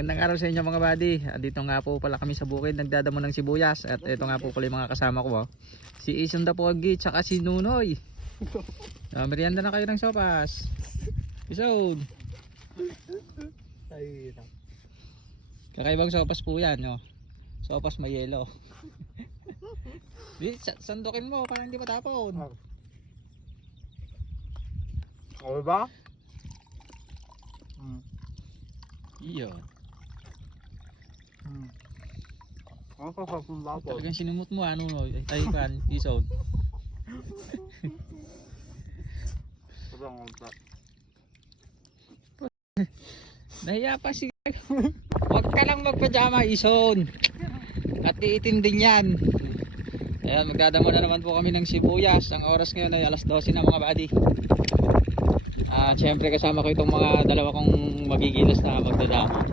Magandang araw sa inyo mga buddy. Dito nga po pala kami sa bukid nagdadamo ng sibuyas. At ito nga po pala yung mga kasama ko. Si Ison the Pogi tsaka si Nunoy. Merienda na kayo ng sopas. Ison. Kakaibang sopas po yan. No? Sopas may yelo. Sandukin mo para hindi matapon. Okay ba? Iyon. Ang sasarap ng lapot. Talagang sinumot mo ano no? Ay kan, Ison. Nahiya pa si Huwag ka lang magpajama, Ison. At iitim din yan. Ayan, magdadamo na naman po kami ng sibuyas. Ang oras ngayon ay alas 12 na mga buddy. Siyempre kasama ko itong mga dalawa kong magigilas na magdadamo.